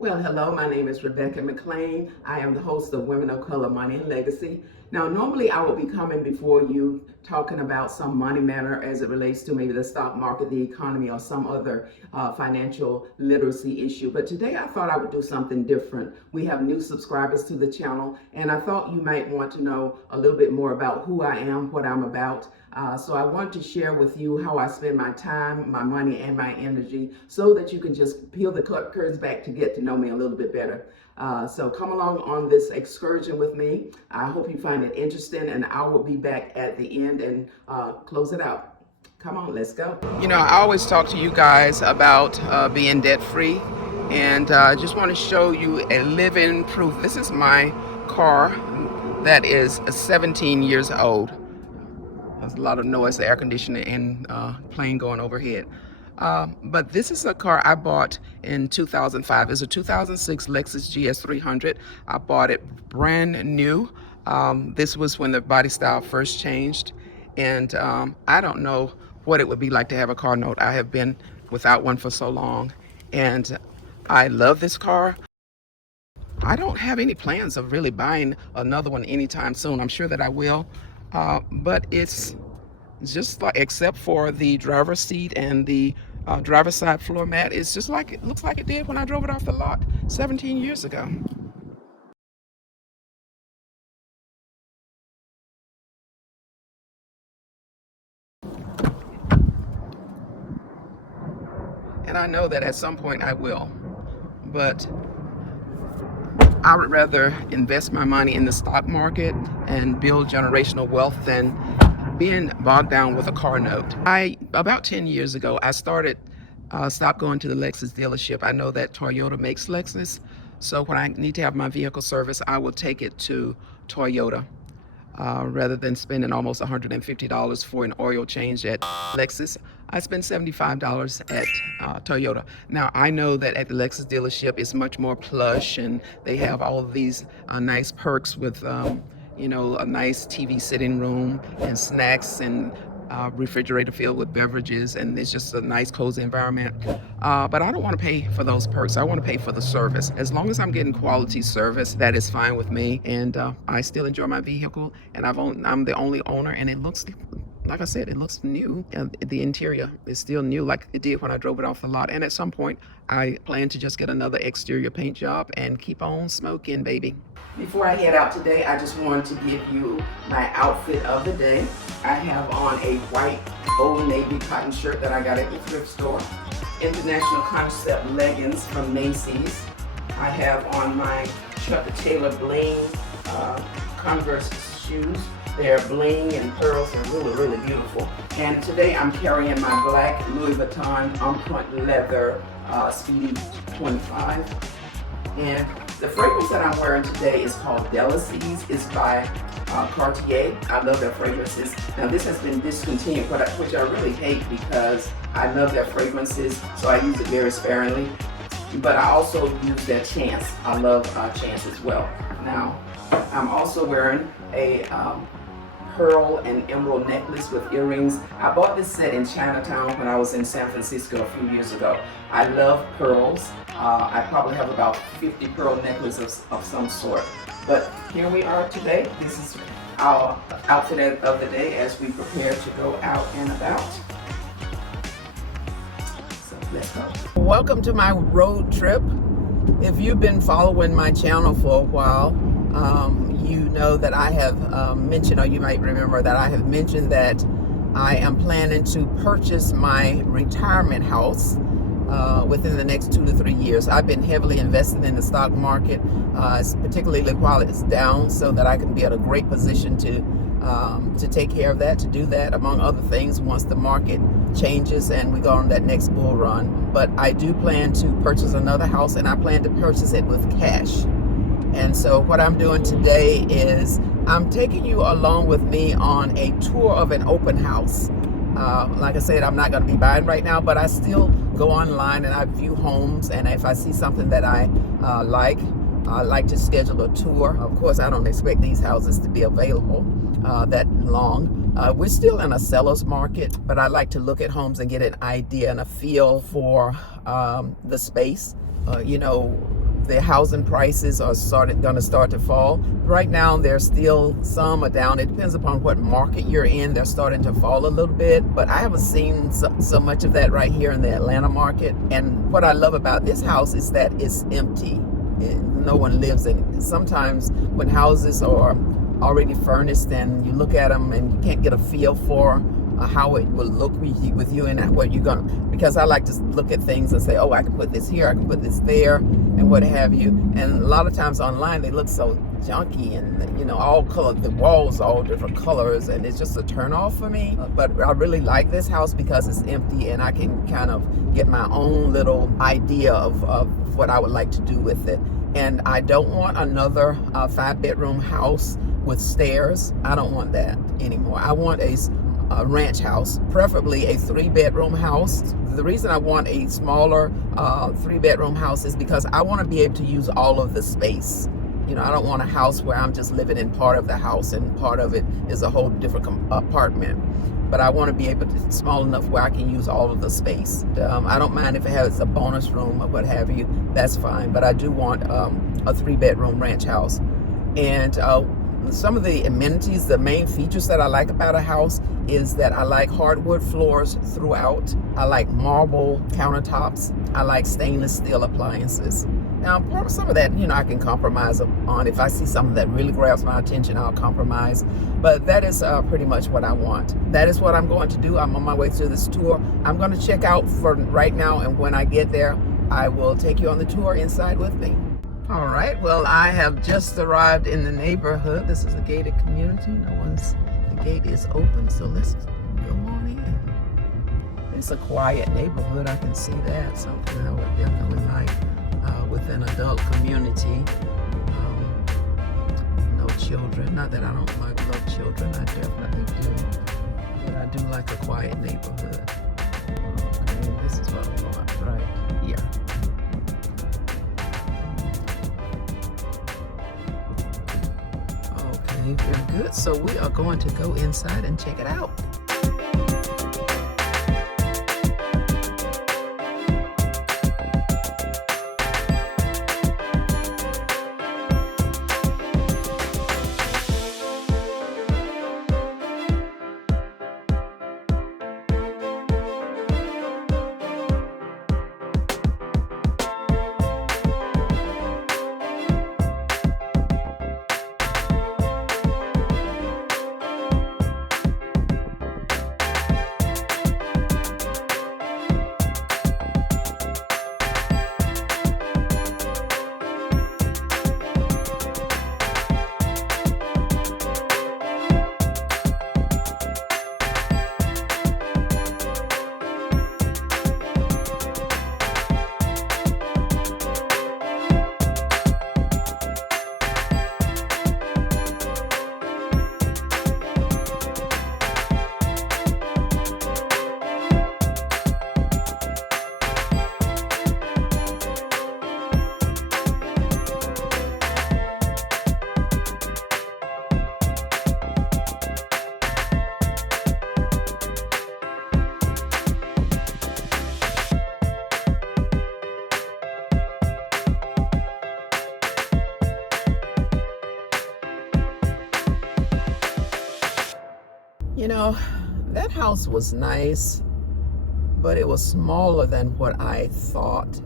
Well, hello, my name is Rebecca McLean. I am the host of Women of Color Money and Legacy. Now, normally I will be coming before you talking about some money matter as it relates to maybe the stock market, the economy, or some other financial literacy issue. But today I thought I would do something different. We have new subscribers to the channel, and I thought you might want to know a little bit more about who I am, what I'm about. So I want to share with you how I spend my time, my money, and my energy so that you can just peel the curtains back to get to know me a little bit better. So come along on this excursion with me. I hope you find it interesting, and I will be back at the end and close it out. Come on, let's go. You know, I always talk to you guys about being debt-free, and I just want to show you a living proof. This is my car that is 17 years old. There's a lot of noise, the air conditioner and plane going overhead. But this is a car I bought in 2005. It's a 2006 Lexus GS 300. I bought it brand new. This was when the body style first changed. And I don't know what it would be like to have a car note. I have been without one for so long. And I love this car. I don't have any plans of really buying another one anytime soon. I'm sure that I will. But it's just like, except for the driver's seat and the driver's side floor mat, it's just like it looks like it did when I drove it off the lot 17 years ago. And I know that at some point I will, but I would rather invest my money in the stock market and build generational wealth than being bogged down with a car note. About 10 years ago, I stopped going to the Lexus dealership. I know that Toyota makes Lexus, so when I need to have my vehicle service, I will take it to Toyota rather than spending almost $150 for an oil change at Lexus. I spend $75 at Toyota. Now, I know that at the Lexus dealership, it's much more plush, and they have all of these nice perks with you know, a nice TV sitting room and snacks and refrigerator filled with beverages, and it's just a nice cozy environment. But I don't want to pay for those perks. I want to pay for the service. As long as I'm getting quality service, that is fine with me. And I still enjoy my vehicle, and I'm the only owner, and it looks, like I said, it looks new. The interior is still new like it did when I drove it off the lot. And at some point, I plan to just get another exterior paint job and keep on smoking, baby. Before I head out today, I just wanted to give you my outfit of the day. I have on a white Old Navy cotton shirt that I got at the thrift store. International Concept leggings from Macy's. I have on my Chuck Taylor bling Converse shoes. They're bling and pearls and really, really beautiful. And today I'm carrying my black Louis Vuitton Empreinte leather Speedy 25. And the fragrance that I'm wearing today is called Delices. It's by Cartier. I love their fragrances. Now this has been discontinued, which I really hate because I love their fragrances, so I use it very sparingly. But I also use their Chance. I love Chance as well. Now, I'm also wearing a pearl and emerald necklace with earrings. I bought this set in Chinatown when I was in San Francisco a few years ago. I love pearls. I probably have about 50 pearl necklaces of some sort. But here we are today. This is our outfit of the day as we prepare to go out and about. So let's go. Welcome to my road trip. If you've been following my channel for a while, you know that I have mentioned, or you might remember that I have mentioned that I am planning to purchase my retirement house within the next 2 to 3 years. I've been heavily invested in the stock market, particularly while it's down, so that I can be at a great position to take care of that, to do that, among other things, once the market changes and we go on that next bull run. But I do plan to purchase another house, and I plan to purchase it with cash. And so what I'm doing today is I'm taking you along with me on a tour of an open house. Like I said, I'm not going to be buying right now, but I still go online and I view homes, and if I see something that I like to schedule a tour. Of course, I don't expect these houses to be available that long. We're still in a seller's market, but I like to look at homes and get an idea and a feel for the space. You know, the housing prices are going to start to fall. Right now, there's still some are down. It depends upon what market you're in. They're starting to fall a little bit, but I haven't seen so much of that right here in the Atlanta market. And what I love about this house is that it's empty. No one lives in it. Sometimes when houses are already furnished and you look at them and you can't get a feel for how it will look with you and what you're gonna, because I like to look at things and say, oh, I can put this here, I can put this there, and what have you. And a lot of times online they look so junky and all color, the walls are all different colors, and it's just a turn off for me. But I really like this house because it's empty and I can kind of get my own little idea of what I would like to do with it. And I don't want another 5-bedroom house with stairs. I don't want that anymore. I want a ranch house, preferably a 3-bedroom house. The reason I want a smaller 3-bedroom house is because I want to be able to use all of the space. I don't want a house where I'm just living in part of the house and part of it is a whole different apartment. But I want to be able to, small enough where I can use all of the space. I don't mind if it has a bonus room or what have you, that's fine. But I do want a 3-bedroom ranch house. And some of the amenities, the main features that I like about a house is that I like hardwood floors throughout. I like marble countertops. I like stainless steel appliances. Now, part of some of that, I can compromise on. If I see something that really grabs my attention, I'll compromise. But that is pretty much what I want. That is what I'm going to do. I'm on my way through this tour. I'm going to check out for right now, and when I get there, I will take you on the tour inside with me. All right, well, I have just arrived in the neighborhood. This is a gated community. The gate is open, so let's go on in. It's a quiet neighborhood, I can see that. Something I would definitely like with an adult community. No children, not that I don't love children, I definitely do. But I do like a quiet neighborhood. Okay, this is what we want right here. Very good. So we are going to go inside and check it out. That house was nice, but it was smaller than what I thought.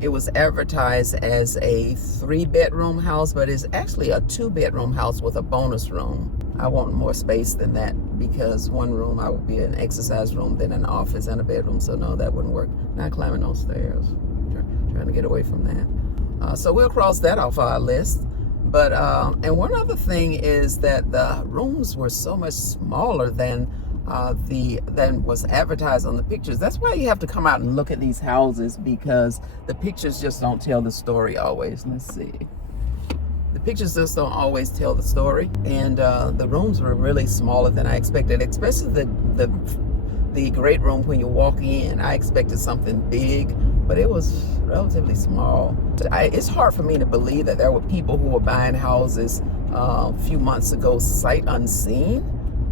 It was advertised as a 3-bedroom house, but it's actually a 2-bedroom house with a bonus room. I want more space than that because one room I would be an exercise room, then an office and a bedroom. So no, that wouldn't work. Not climbing those stairs. Trying to get away from that. So we'll cross that off our list. But and one other thing is that the rooms were so much smaller than was advertised on the pictures. That's why you have to come out and look at these houses, because the pictures just don't tell the story always. Let's see. The pictures just don't always tell the story, and the rooms were really smaller than I expected, especially the great room. When you walk in, I expected something big, but it was relatively small. It's hard for me to believe that there were people who were buying houses a few months ago sight unseen,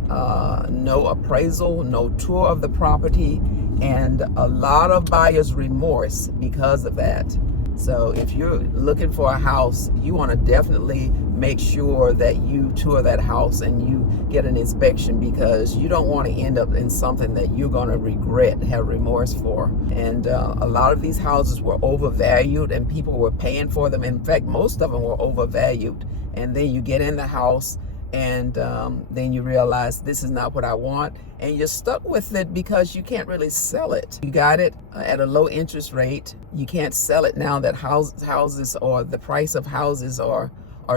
no appraisal, no tour of the property, and a lot of buyer's remorse because of that. So if you're looking for a house, you want to definitely make sure that you tour that house and you get an inspection, because you don't want to end up in something that you're going to regret, have remorse for. And a lot of these houses were overvalued and people were paying for them. In fact, most of them were overvalued. And then you get in the house and then you realize this is not what I want, and you're stuck with it because you can't really sell it. You got it at a low interest rate. You can't sell it now that houses or the price of houses are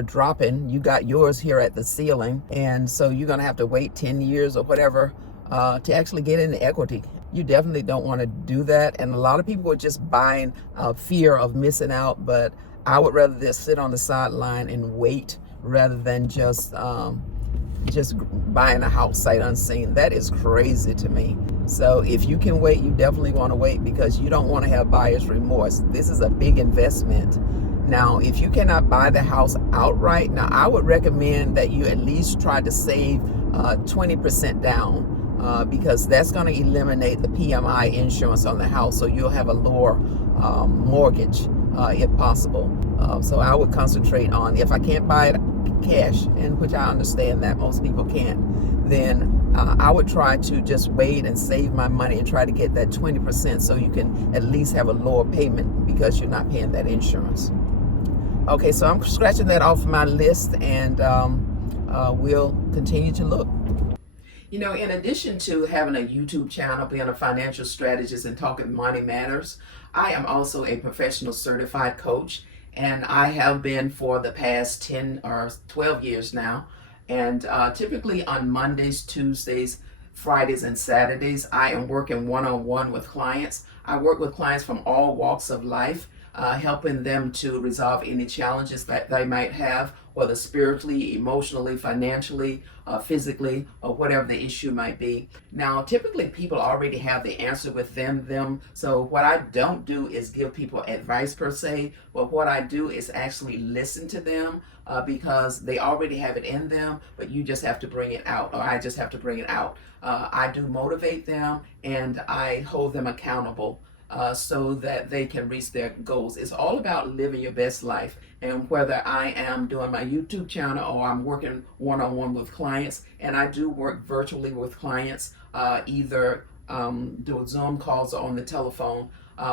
dropping. You got yours here at the ceiling, and so you're gonna have to wait 10 years or whatever to actually get into equity. You definitely don't want to do that, and a lot of people are just buying fear of missing out. But I would rather just sit on the sideline and wait rather than just buying a house sight unseen. That is crazy to me. So if you can wait, you definitely want to wait, because you don't want to have buyer's remorse. This is a big investment. Now, if you cannot buy the house outright, now I would recommend that you at least try to save 20% down, because that's going to eliminate the PMI insurance on the house, so you'll have a lower mortgage if possible. So I would concentrate on, if I can't buy it cash, and which I understand that most people can't, then I would try to just wait and save my money and try to get that 20%, so you can at least have a lower payment because you're not paying that insurance. Okay, so I'm scratching that off my list, and we'll continue to look. You know, in addition to having a YouTube channel, being a financial strategist, and talking money matters, I am also a professional certified coach, and I have been for the past 10 or 12 years now. And typically on Mondays, Tuesdays, Fridays, and Saturdays, I am working one-on-one with clients. I work with clients from all walks of life, helping them to resolve any challenges that they might have, whether spiritually, emotionally, financially, physically, or whatever the issue might be. Now, typically people already have the answer within them. So what I don't do is give people advice per se, but what I do is actually listen to them, because they already have it in them, but you just have to bring it out, or I just have to bring it out. I do motivate them, and I hold them accountable, so that they can reach their goals. It's all about living your best life. And whether I am doing my YouTube channel or I'm working one-on-one with clients, and I do work virtually with clients, either do Zoom calls or on the telephone,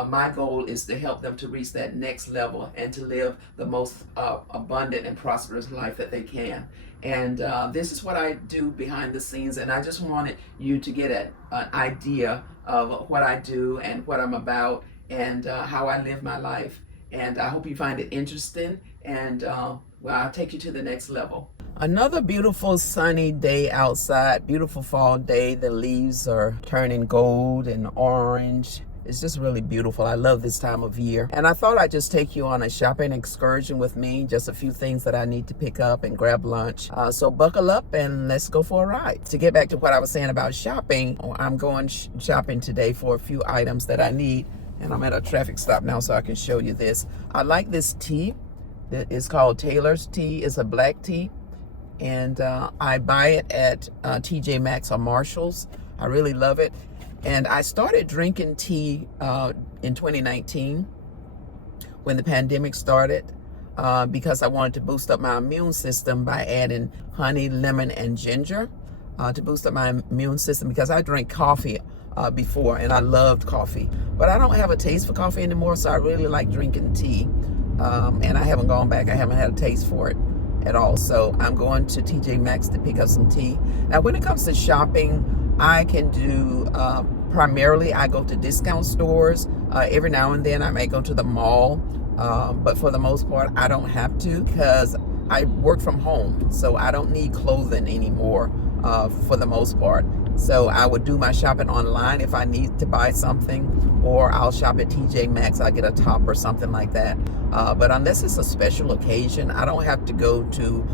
my goal is to help them to reach that next level and to live the most abundant and prosperous life that they can. And this is what I do behind the scenes, and I just wanted you to get an idea of what I do and what I'm about, and how I live my life. And I hope you find it interesting, and well, I'll take you to the next level. Another beautiful sunny day outside, beautiful fall day. The leaves are turning gold and orange. It's just really beautiful. I love this time of year. And I thought I'd just take you on a shopping excursion with me. Just a few things that I need to pick up and grab lunch. So buckle up and let's go for a ride. To get back to what I was saying about shopping, I'm going shopping today for a few items that I need. And I'm at a traffic stop now, so I can show you this. I like this tea. It's called Taylor's Tea. It's a black tea. And I buy it at TJ Maxx or Marshall's. I really love it. And I started drinking tea in 2019 when the pandemic started, because I wanted to boost up my immune system by adding honey, lemon, and ginger to boost up my immune system, because I drank coffee before and I loved coffee. But I don't have a taste for coffee anymore, so I really like drinking tea. And I haven't gone back. I haven't had a taste for it at all. So I'm going to TJ Maxx to pick up some tea. Now, when it comes to shopping, I can do, primarily I go to discount stores. Every now and then I may go to the mall, but for the most part I don't have to, because I work from home, so I don't need clothing anymore for the most part. So I would do my shopping online if I need to buy something, or I'll shop at TJ Maxx. I get a top or something like that. But unless it's a special occasion, I don't have to go to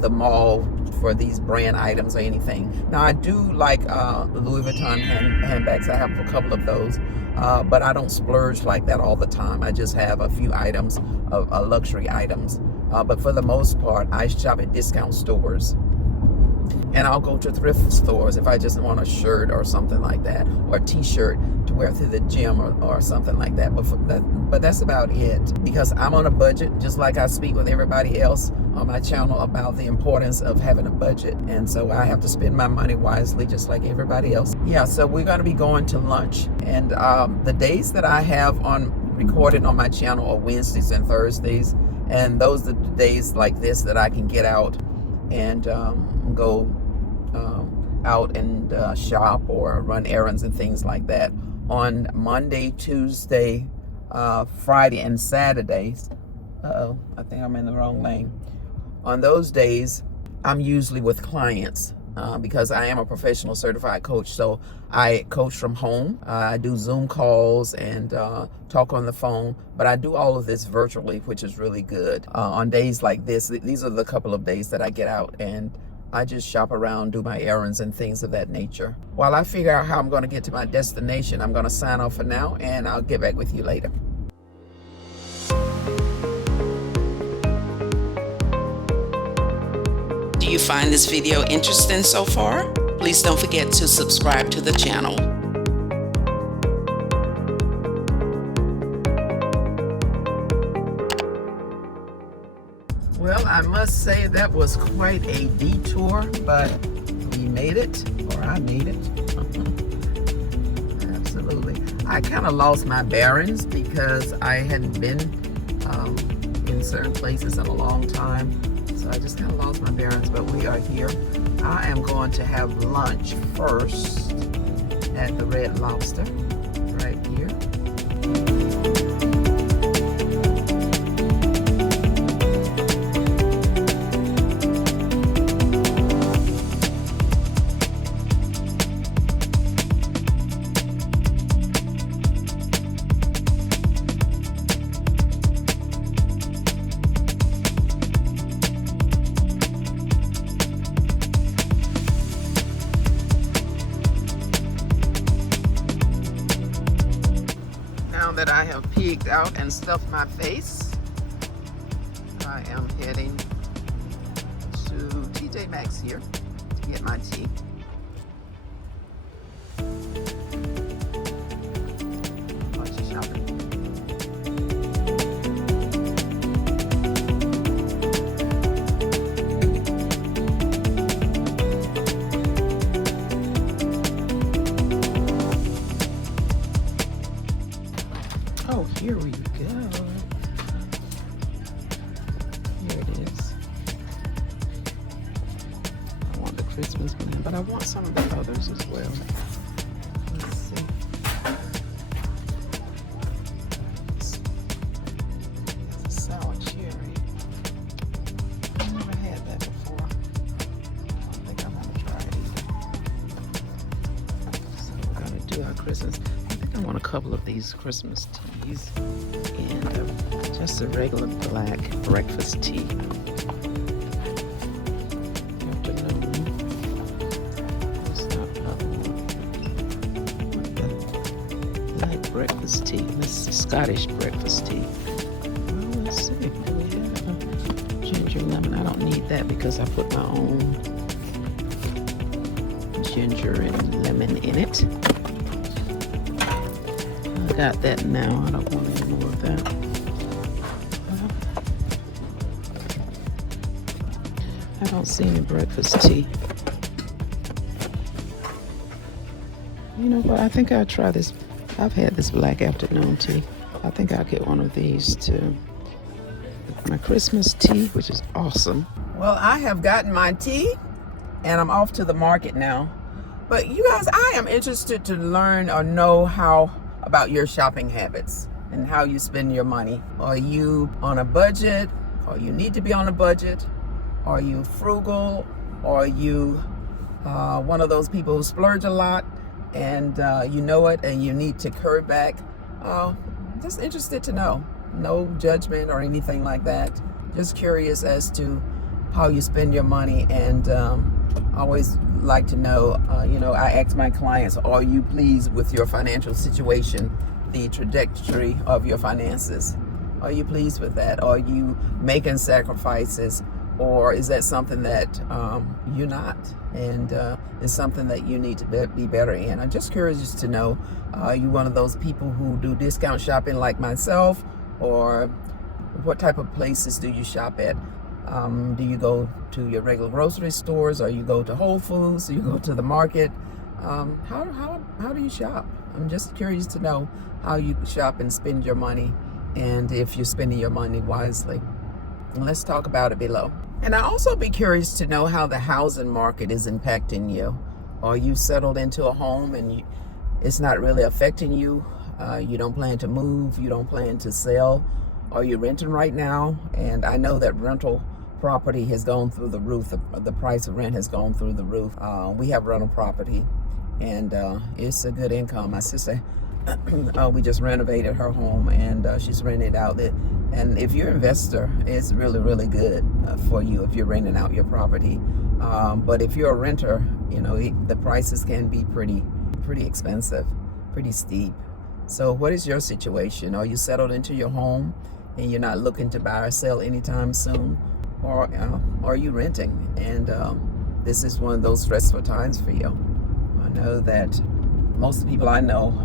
the mall for these brand items or anything. Now, I do like Louis Vuitton handbags. I have a couple of those, but I don't splurge like that all the time. I just have a few items of luxury items. But for the most part, I shop at discount stores. And I'll go to thrift stores if I just want a shirt or something like that, or a t-shirt to wear to the gym or something like that. But that's about it, because I'm on a budget, just like I speak with everybody else on my channel about the importance of having a budget. And so I have to spend my money wisely, just like everybody else. Yeah, so we're going to be going to lunch. And the days that I have on recorded on my channel are Wednesdays and Thursdays. And those are the days like this that I can get out and go out and shop or run errands and things like that. On Monday, Tuesday, Friday, and Saturdays, I think I'm in the wrong lane. On those days, I'm usually with clients because I am a professional certified coach. So I coach from home. I do Zoom calls and talk on the phone, but I do all of this virtually, which is really good. On days like this, these are the couple of days that I get out and I just shop around, do my errands and things of that nature. While I figure out how I'm going to get to my destination, I'm going to sign off for now, and I'll get back with you later. Do you find this video interesting so far? Please don't forget to subscribe to the channel. Well, I must say that was quite a detour, but we made it, or I made it. Absolutely. I kind of lost my bearings because I hadn't been in certain places in a long time. So I just kind of lost my bearings, but we are here. I am going to have lunch first at the Red Lobster right here. That I have peeked out and stuffed my face, I am heading to TJ Maxx here to get my tea. Bunch of shopping. Oh, here we go. Here it is. I want the Christmas blend, but I want some of the others as well. Let's see. It's a sour cherry. I've never had that before. I don't think I'm going to try it either. So we're going to do our Christmas. I want a couple of these Christmas teas and just a regular black breakfast tea. Black breakfast tea. This is Scottish breakfast tea. Well, let's see. Do we have ginger lemon? I don't need that because I put my own ginger and lemon in it. Got that now. I don't want any more of that. I don't see any breakfast tea. You know what? I think I'll try this. I've had this black afternoon tea. I think I'll get one of these too. My Christmas tea, which is awesome. Well, I have gotten my tea and I'm off to the market now. But you guys, I am interested to learn or know about your shopping habits and how you spend your money. Are you on a budget? Or you need to be on a budget? Are you frugal? Or are you one of those people who splurge a lot and you know it and you need to curb back? Just interested to know. No judgment or anything like that. Just curious as to how you spend your money, and I always like to know, I ask my clients, are you pleased with your financial situation, the trajectory of your finances? Are you pleased with that? Are you making sacrifices Or is that something that you're not, and is something that you need to be better in? I'm just curious just to know, are you one of those people who do discount shopping like myself, or what type of places do you shop at? Do you go to your regular grocery stores, or you go to Whole Foods, or you go to the market? How do you shop? I'm just curious to know how you shop and spend your money, and if you're spending your money wisely. And let's talk about it below. And I also be curious to know how the housing market is impacting you. Are you settled into a home and it's not really affecting you? You don't plan to move, you don't plan to sell. Are you renting right now? And I know that rental property has gone through the roof. The price of rent has gone through the roof. We have rental property, and it's a good income. My sister, we just renovated her home, and she's renting out it. And if you're an investor, it's really, really good for you if you're renting out your property. But if you're a renter, the prices can be pretty expensive, pretty steep. So what is your situation? Are you settled into your home and you're not looking to buy or sell anytime soon? Or are you renting? And this is one of those stressful times for you. I know that most people I know,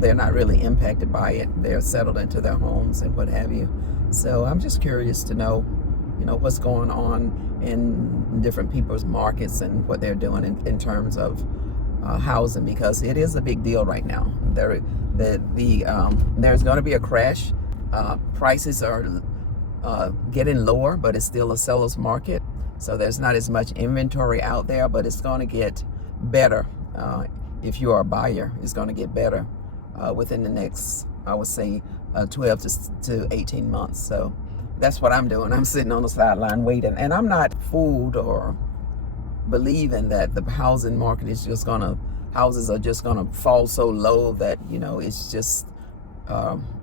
they're not really impacted by it. They're settled into their homes and what have you. So I'm just curious to know, what's going on in different people's markets and what they're doing in terms of housing, because it is a big deal right now. There's going to be a crash. Prices are getting lower, but it's still a seller's market. So there's not as much inventory out there, but it's going to get better. If you are a buyer, it's going to get better within the next, I would say, 12 to 18 months. So that's what I'm doing. I'm sitting on the sideline waiting, and I'm not fooled or believing that the housing market is houses are just gonna fall so low that it's just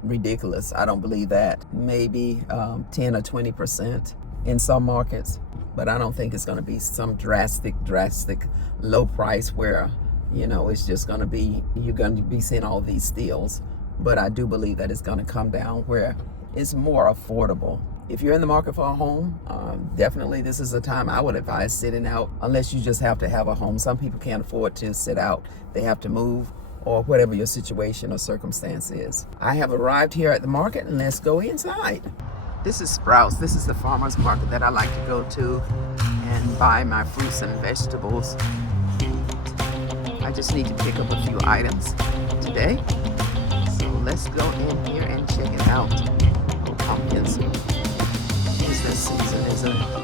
ridiculous. I don't believe that. Maybe 10 or 20% in some markets, but I don't think it's gonna be some drastic low price where it's just gonna be, you're gonna be seeing all these steals. But I do believe that it's gonna come down where it's more affordable. If you're in the market for a home, definitely this is a time I would advise sitting out, unless you just have to have a home. Some people can't afford to sit out. They have to move, or whatever your situation or circumstance is. I have arrived here at the market, and let's go inside. This is Sprouts. This is the farmer's market that I like to go to and buy my fruits and vegetables. I just need to pick up a few items today. So let's go in here and check it out. Oh, pumpkins. It's that season, isn't it?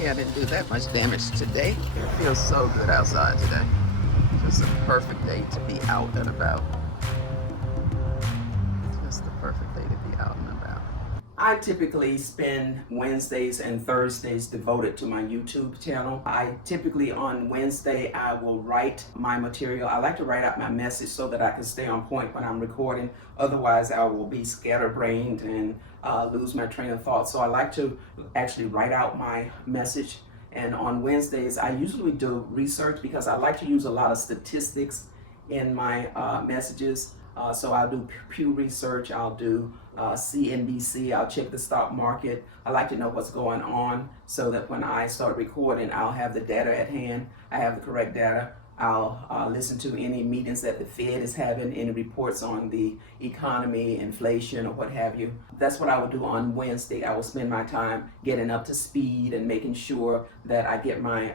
I didn't do that much damage today. It feels so good outside today. Just a perfect day to be out and about. Just the perfect day to be out and about. I typically spend Wednesdays and Thursdays devoted to my YouTube channel. I typically on Wednesday, I will write my material. I like to write out my message so that I can stay on point when I'm recording. Otherwise, I will be scatterbrained and lose my train of thought. So I like to actually write out my message. And on Wednesdays, I usually do research because I like to use a lot of statistics in my messages. So I'll do Pew Research, I'll do CNBC, I'll check the stock market. I like to know what's going on so that when I start recording, I'll have the data at hand. I have the correct data. I'll listen to any meetings that the Fed is having, any reports on the economy, inflation, or what have you. That's what I would do on Wednesday. I will spend my time getting up to speed and making sure that I get my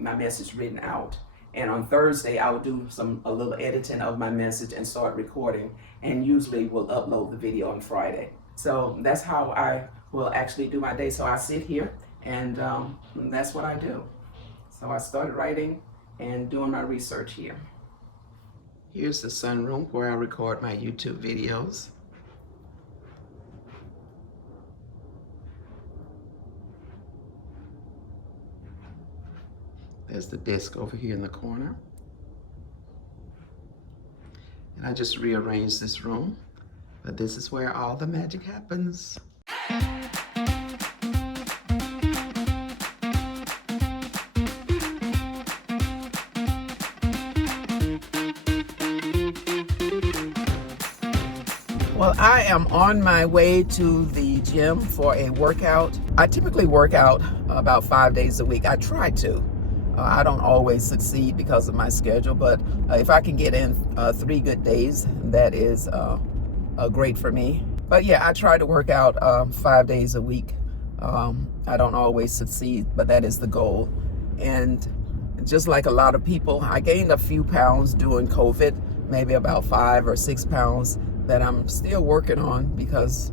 my message written out. And on Thursday, I will do a little editing of my message and start recording, and usually will upload the video on Friday. So that's how I will actually do my day. So I sit here, and that's what I do. So I started writing and doing my research here. Here's the sunroom where I record my YouTube videos. There's the desk over here in the corner. And I just rearranged this room, but this is where all the magic happens. Well, I am on my way to the gym for a workout. I typically work out about 5 days a week. I try to. I don't always succeed because of my schedule, but if I can get in 3 good days, that is great for me. But yeah, I try to work out 5 days a week. I don't always succeed, but that is the goal. And just like a lot of people, I gained a few pounds during COVID, maybe about 5 or 6 pounds that I'm still working on because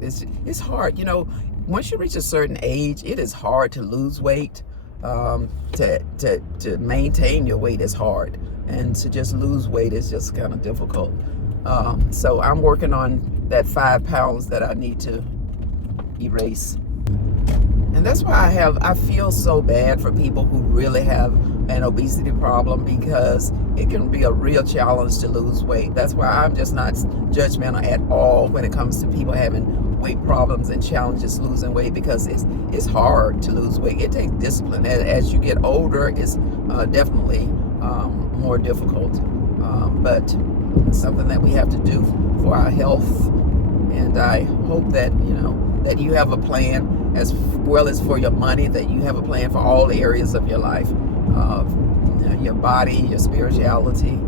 it's hard. You know, once you reach a certain age, it is hard to lose weight. To maintain your weight is hard, and to just lose weight is just kind of difficult. So I'm working on that 5 pounds that I need to erase. And that's why I feel so bad for people who really have an obesity problem, because it can be a real challenge to lose weight. That's why I'm just not judgmental at all when it comes to people having weight problems and challenges losing weight, because it's hard to lose weight. It takes discipline. As you get older, it's definitely more difficult, but something that we have to do for our health. And I hope that that you have a plan, as well as for your money, that you have a plan for all areas of your life, your body, your spirituality.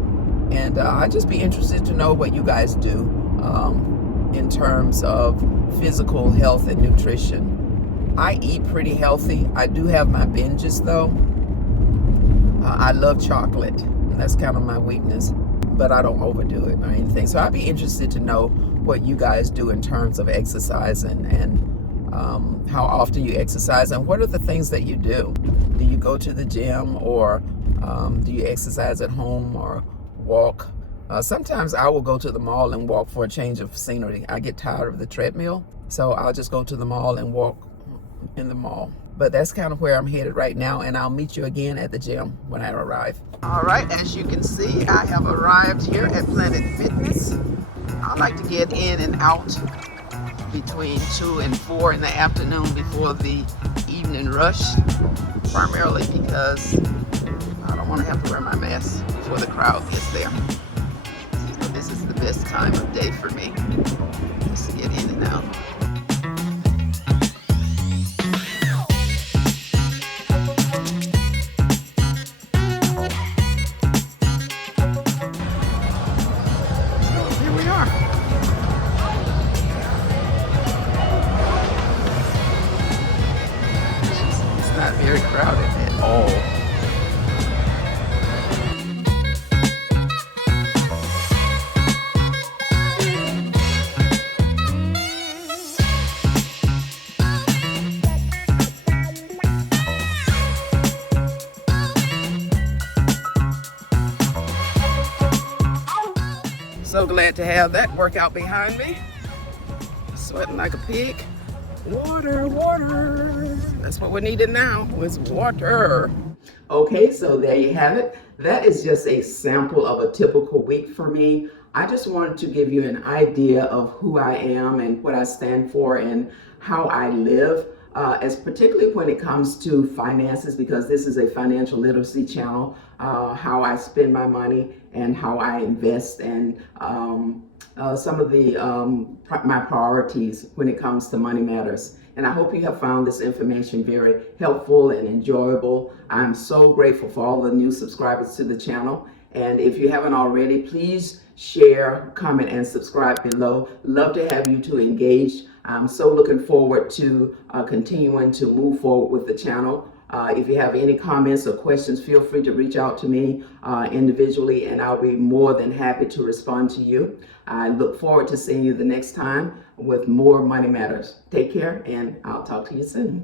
And I'd just be interested to know what you guys do in terms of physical health and nutrition. I eat pretty healthy. I do have my binges though. I love chocolate, and that's kind of my weakness, but I don't overdo it or anything. So I'd be interested to know what you guys do in terms of exercise, and how often you exercise, and what are the things that you do. Do you go to the gym, or do you exercise at home, or walk? Sometimes I will go to the mall and walk for a change of scenery. I get tired of the treadmill, so I'll just go to the mall and walk in the mall. But that's kind of where I'm headed right now, and I'll meet you again at the gym when I arrive. All right, as you can see, I have arrived here at Planet Fitness. I like to get in and out between 2 and 4 in the afternoon before the evening rush, primarily because I don't want to have to wear my mask before the crowd gets there. So this is the best time of day for me, just to get in and out. Very crowded at all. So glad to have that workout behind me. Sweating like a pig. Water, water. That's what we're needing now, is water. Okay, so there you have it. That is just a sample of a typical week for me. I just wanted to give you an idea of who I am and what I stand for and how I live, as particularly when it comes to finances, because this is a financial literacy channel, how I spend my money and how I invest, and some of the my priorities when it comes to money matters. And I hope you have found this information very helpful and enjoyable. I'm so grateful for all the new subscribers to the channel. And if you haven't already, please share, comment, and subscribe below. Love to have you to engage. I'm so looking forward to continuing to move forward with the channel. If you have any comments or questions, feel free to reach out to me individually, and I'll be more than happy to respond to you. I look forward to seeing you the next time with more Money Matters. Take care, and I'll talk to you soon.